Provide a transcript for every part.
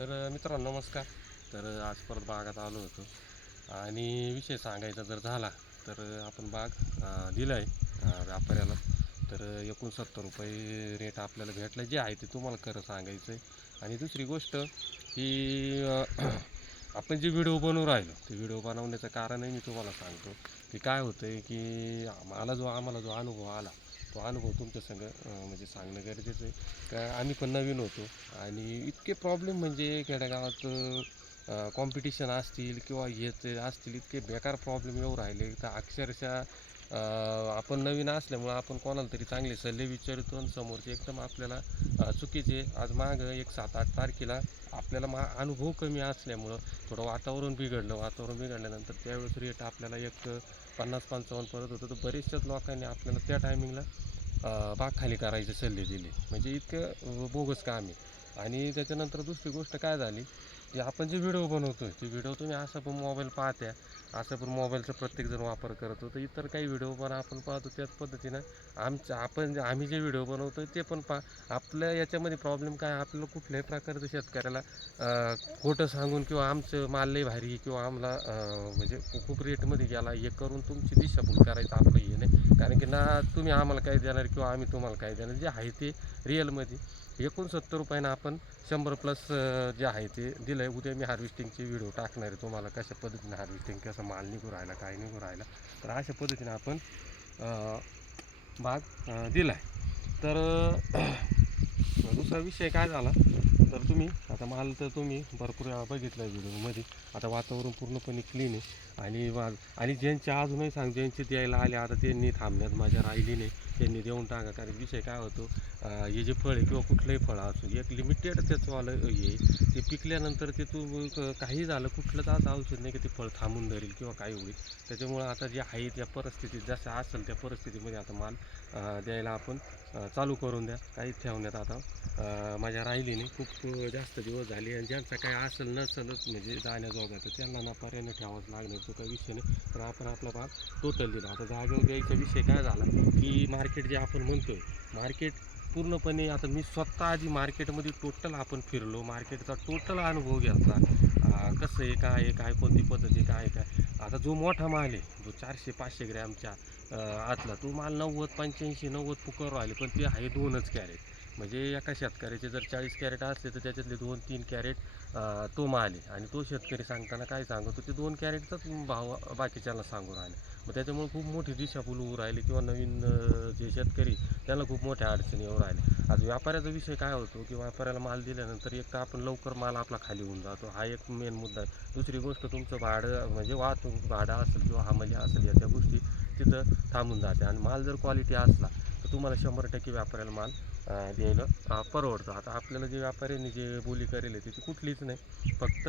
तर मित्रांनो नमस्कार. तर आज परत बागात आलो होतो आणि विषय सांगायचा जर झाला तर आपण बाग दिला आहे व्यापाऱ्याला. तर 69 रुपये रेट आपल्याला भेटला जे आहे ते तुम्हाला खरं सांगायचं आहे. आणि दुसरी गोष्ट की आपण जे व्हिडिओ बनवू राहिलो ते व्हिडिओ बनवण्याचं कारणही मी तुम्हाला सांगतो की काय होतं आहे की आम्हाला जो अनुभव आला तो अनुभव तुमच्या संग म्हणजे सांगणं गरजेचं आहे. का आम्ही पण नवीन होतो आणि इतके प्रॉब्लेम म्हणजे खेड्यागावात कॉम्पिटिशन असतील किंवा याचे असतील इतके बेकार प्रॉब्लेम येऊ राहिले तर अक्षरशः आपण नवीन असल्यामुळं आपण कोणाला तरी चांगले सल्ले विचारतो आणि समोरचे एकदम आपल्याला चुकीचे. आज मागं एक 7-8 तारखेला आपल्याला अनुभव कमी असल्यामुळं थोडं वातावरण बिघडल्यानंतर त्यावेळेस रेट आपल्याला एक 50-55 परत होतं. तर बरेचशाच लोकांनी आपल्याला त्या टायमिंगला बाग खाली करायचे सल्ले दिले. म्हणजे इतकं बोगस काम आहे. आणि त्याच्यानंतर दुसरी गोष्ट काय झाली, की आपण जे व्हिडिओ बनवतो आहे, ते व्हिडिओ तुम्ही असं पण मोबाईल पाहत्या, असं पण मोबाईलचा प्रत्येकजण वापर करतो. तर इतर काही व्हिडिओ पण आपण पाहतो त्याच पद्धतीनं आम्ही जे व्हिडिओ बनवतो ते पण आपल्या याच्यामध्ये प्रॉब्लेम काय आपल्याला कुठल्याही प्रकारचं शेतकऱ्याला खोटं सांगून किंवा आमचं माल लई भारी किंवा आम्हाला म्हणजे खूप रेटमध्ये गेला हे करून तुमची दिशाभूल करायचं आपलं हे नाही. कारण की ना तुम्ही आम्हाला काय देणार किंवा आम्ही तुम्हाला काय देणार जे आहे ते रिअलमध्ये 69 रुपयानं आपण 100+ जे आहे ते दिलं आहे. उद्या मी हार्वेस्टिंगचे व्हिडिओ टाकणार आहे तुम्हाला कशा पद्धतीने हार्वेस्टिंग कसं माल निघू राहिला काय निघू राहिला. तर अशा पद्धतीने आपण बाग दिला आहे. तर दुसरा विषय काय झाला तर तुम्ही आता माल तर तुम्ही भरपूर वेळा बघितला आहे व्हिडिओमध्ये. आता वातावरण पूर्णपणे क्लीन आहे आणि ज्यांचे अजूनही ज्यांचे द्यायला आले आता त्यांनी थांबण्यात माझ्या राहिली नाही. त्यांनी देऊन टाका. कारण विषय काय होतो हे जे फळ आहे किंवा कुठलंही फळ असो एक लिमिटेड त्याचं वालं हे ते पिकल्यानंतर ते काही झालं कुठलंच असं औषध नाही की ते फळ थांबून धरेल किंवा काही होईल. त्याच्यामुळं आता जे आहे त्या परिस्थितीत जसं असेल त्या परिस्थितीमध्ये आता माल द्यायला आपण चालू करून द्या. काहीच ठेवण्यात आता माझ्या राहिली नाही. खूप जास्त दिवस झाले आणि ज्यांचा काही असेल नसेलच म्हणजे जाण्याजोगा तर त्यांना ना पर्यायाने ठेवाच लागणार तो काही विषय नाही. तर आपण आपला भाग टोटल दिला. आता जागेवर द्यायचा विषय काय झाला की मार्केट जे आपण म्हणतो मार्केट पूर्णपणे आता मी स्वतः आधी मार्केटमध्ये टोटल आपण फिरलो मार्केटचा टोटल अनुभव घेतला. कसं आहे काय कोणती पद्धती काय आता जो मोठा माल आहे जो 400-500 ग्रॅमच्या आतला तो माल 90-85-90 पुकार राहिले पण ते आहे 2च कॅरेट. म्हणजे एका शेतकऱ्याचे जर 40 कॅरेट असले तर त्याच्यातले 2-3 कॅरेट तो माल आहे आणि तो शेतकरी सांगताना काय सांगतो ते 2 कॅरेटचाच भाव बाकीच्याला सांगू राहिले. मग त्याच्यामुळे खूप मोठी दिशाभूल होऊ राहिली किंवा नवीन जे शेतकरी त्याला खूप मोठ्या अडचणी येऊ राहिल्या. आज व्यापाऱ्याचा विषय काय होतो की व्यापाऱ्याला माल दिल्यानंतर एक तर आपण लवकर माल आपला खाली होऊन जातो हा एक मेन मुद्दा आहे. दुसरी गोष्ट तुमचं भाडं म्हणजे वाहतूक भाडं असेल किंवा हमाली असेल या त्या गोष्टी तिथं थांबून जाते. आणि माल जर क्वालिटी असला तर तुम्हाला 100% व्यापाऱ्याला माल द्यायला परवडतं. आता आपल्याला जे व्यापाऱ्यांनी जे बोली करेल आहे ती कुठलीच नाही. फक्त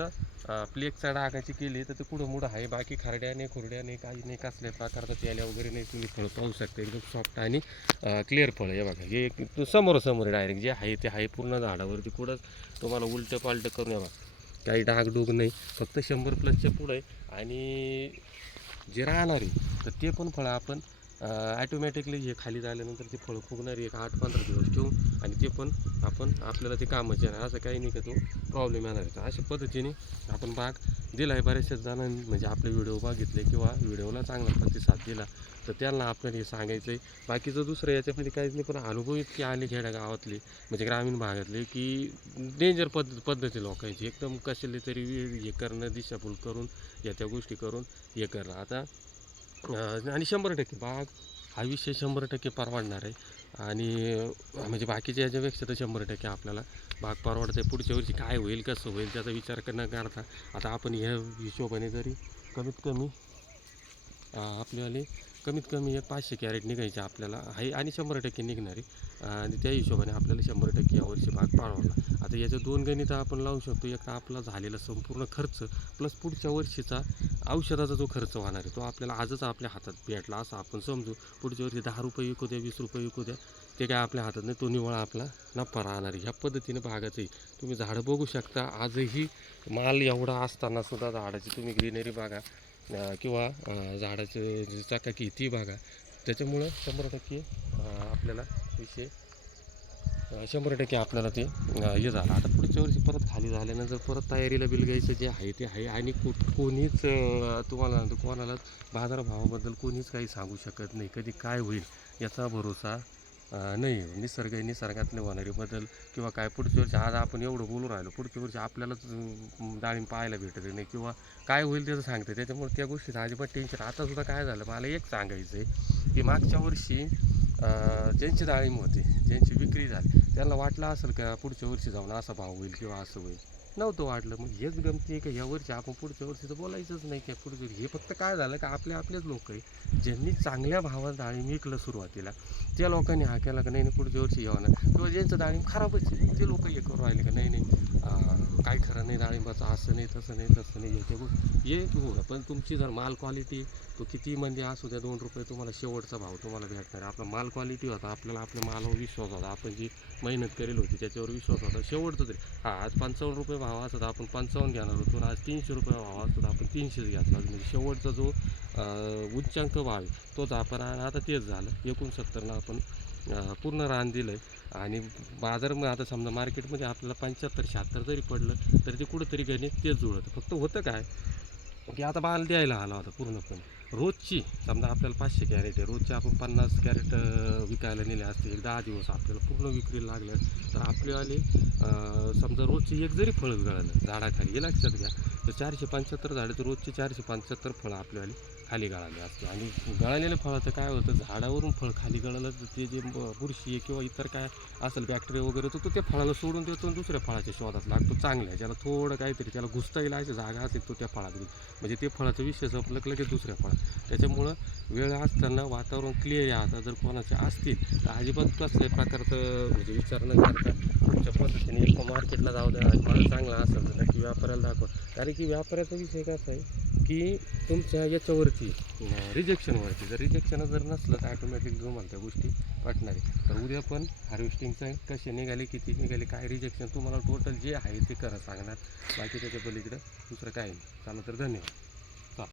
प्लेगचा डागाची केली तर ते कुठं मुडं आहे बाकी खारड्याने खुरड्याने काही नाही कसल्या प्रकारचा तेल्या वगैरे नाही. तुम्ही फळ पाहू शकता एकदम सॉफ्ट आणि क्लिअर फळ आहे बघा. हे समोर डायरेक्ट जे आहे ते आहे पूर्ण झाडावरती कुठंच तुम्हाला उलटं पालटं करून बघा काही डागडूग नाही. फक्त 100+ पुढं आहे. आणि जे राहणार आहे तर ते पण फळं आपण ॲटोमॅटिकली हे खाली झाल्यानंतर ते फळं फुगणार एक 8-15 दिवस ठेवू आणि ते पण आपण आपल्याला ते कामाचे येणार असं काही नाही का तो प्रॉब्लेम येणार आहे. अशा पद्धतीने आपण बाग दिला आहे. बऱ्याचशाच जणांनी म्हणजे आपले व्हिडिओ बघितले किंवा व्हिडिओला चांगला प्रतिसाद दिला तर त्यांना आपल्याला हे सांगायचं आहे. बाकीचं दुसरं याच्यामध्ये काहीच नाही पण अनुभव इतके आले खेड्यागावातले म्हणजे ग्रामीण भागातले की डेंजर पद्धती लोकांची एकदम कशाले तरी हे करणं दिशाभूल करून या त्या गोष्टी करून हे करणं. आता आणि 100% बाग हा विषय 100% परवडणार आहे. आणि म्हणजे बाकीच्या याच्यापेक्षा तर 100% आपल्याला बाग परवडते. पुढच्या वर्षी काय होईल कसं होईल त्याचा विचार न करता आता आपण ह्या हिशोबाने जरी कमीत कमी आपल्यावाले कमीत कमी एक 500 कॅरेट निघायचे आपल्याला आहे आणि 100% निघणारी. आणि त्या हिशोबाने आपल्याला 100% यावर्षी भाग पाडवला. आता याचं 2 गणितं आपण लावू शकतो. एक आपला झालेला संपूर्ण खर्च प्लस पुढच्या वर्षीचा औषधाचा जो खर्च होणार आहे तो आपल्याला आजच आपल्या हातात भेटला असं आपण समजू. पुढच्या वर्षी 10 रुपये विकू द्या 20 रुपये विकू द्या ते काय आपल्या हातात नाही. तो निव्वळ आपला नफा राहणार आहे. ह्या पद्धतीने बागाचंही तुम्ही झाडं बघू शकता. आजही माल एवढा असताना सुद्धा झाडाची तुम्ही ग्रीनरी बघा किंवा झाडाचं चाकाकी ती बघा. त्याच्यामुळं 100% आपल्याला विषय 100% आपल्याला ते हे झालं. आता पुढच्या वर्षी परत खाली झाल्यानंतर परत तयारीला बिलगायचं जे आहे ते आहे. आणि कोणीच तुम्हाला सांगतो, कोणालाच बाजारभावाबद्दल कोणीच काही सांगू शकत नाही. कधी काय होईल याचा भरोसा नाही. निसर्ग आहे, निसर्गातले होणारे बदल किंवा काय पुढच्या वर्षी आज आपण एवढं बोलून राहिलो, पुढच्या वर्षी आपल्यालाच डाळिंब पाहायला भेटत नाही किंवा काय होईल त्याचं सांगते. त्याच्यामुळे त्या गोष्टीचं अजिबात टेन्शन. आतासुद्धा काय झालं, मला एक सांगायचं आहे की मागच्या वर्षी ज्यांची डाळिंब होते, ज्यांची विक्री झाली, त्यांना वाटलं असेल का पुढच्या वर्षी जाऊन असा भाव होईल किंवा असं होईल. नव्हतं वाटलं. मग हेच गमती आहे का ह्या वर्षी आपण पुढच्या वर्षी तर बोलायचंच नाही की पुढच्या वर्षी. हे फक्त काय झालं का आपलेच लोक आहे ज्यांनी चांगल्या भावात डाळिंब विकलं सुरुवातीला, त्या लोकांनी हा केला का नाही नाही पुढच्या वर्षी यावं ना. किंवा ज्यांचं डाळिंब खराबच आहे ते लोक हे करून राहिले का नाही नाही काय खरं नाही डाळिंबाचं, असं नाही तसं नाही तसं नाही. याच्या हे हो ना. पण तुमची जर माल क्वालिटी, तो किती म्हणजे असू द्या 2 रुपये तुम्हाला शेवटचा भाव तुम्हाला भेटणार. आपला माल क्वालिटी होता, आपल्याला आपल्या मालावर विश्वास होता, आपण जी मेहनत करेल होती त्याच्यावर विश्वास होता. शेवटचं तरी आज 55 रुपये भाव असतात आपण 55 घेणार होतो, आणि आज 300 रुपये भाव असतात आपण 300 घेतला. म्हणजे शेवटचा जो उच्चांक भाव आहे तोच आपण. आता तेच झालं 69ला आपण पूर्ण रान दिलं आहे. आणि बाजार आता समजा मार्केटमध्ये आपल्याला 75-76 जरी पडलं तरी ते कुठंतरी गणित तेच जुळतं. फक्त होतं काय की आता माल द्यायला आला होता पूर्णपणे. रोजची समजा आपल्याला 500 कॅरेट आहे, रोजचे आपण 50 कॅरेट विकायला नेले असते. एक 10 दिवस आपल्याला पूर्ण विक्रीला लागल्या तर आपलेवाले समजा रोजची एक जरी फळं गळालं झाडाखाली, हे लक्षात घ्या, तर 475 झाडं तर रोजचे 475 फळं आपल्यावाली खाली गळाली असते. आणि गळालेल्या फळाचं काय होतं, झाडावरून फळ खाली गळालं तर ते जे बुरशी आहे किंवा इतर काय असेल बॅक्टेरिया वगैरे, तो त्या फळाला सोडून देतो आणि दुसऱ्या फळाच्या शोधात लागतो. चांगल्या ज्याला थोडं काहीतरी त्याला घुसता येईल अशी जागा असेल तो त्या फळात म्हणजे ते फळाचं विषय संपलं की लगेच दुसऱ्या फळात. त्याच्यामुळं वेळ असताना वातावरण क्लिअर आहे. आता जर कोणाचे असतील तर अजिबात कसल्याही प्रकारचं म्हणजे विचार न करता तुमच्या पद्धतीने एक मार्केटला जाऊ द्या. फळ चांगला असेल तर नक्की व्यापाऱ्याला दाखवा. कारण की व्यापाऱ्याचा विषय कसा आहे की तुमच्या याच्यावरती रिजेक्शनवरती, जर रिजेक्शन जर नसलं तर ॲटोमॅटिक तुम्हाला त्या गोष्टी वाटणार आहे. तर उद्या पण हार्वेस्टिंगचं कसे निघाले, किती निघाले, काय रिजेक्शन, तुम्हाला टोटल जे आहे ते करा सांगणार. बाकी त्याच्या पलीकडं दुसरं काय नाही. चालेल तर धन्यवाद.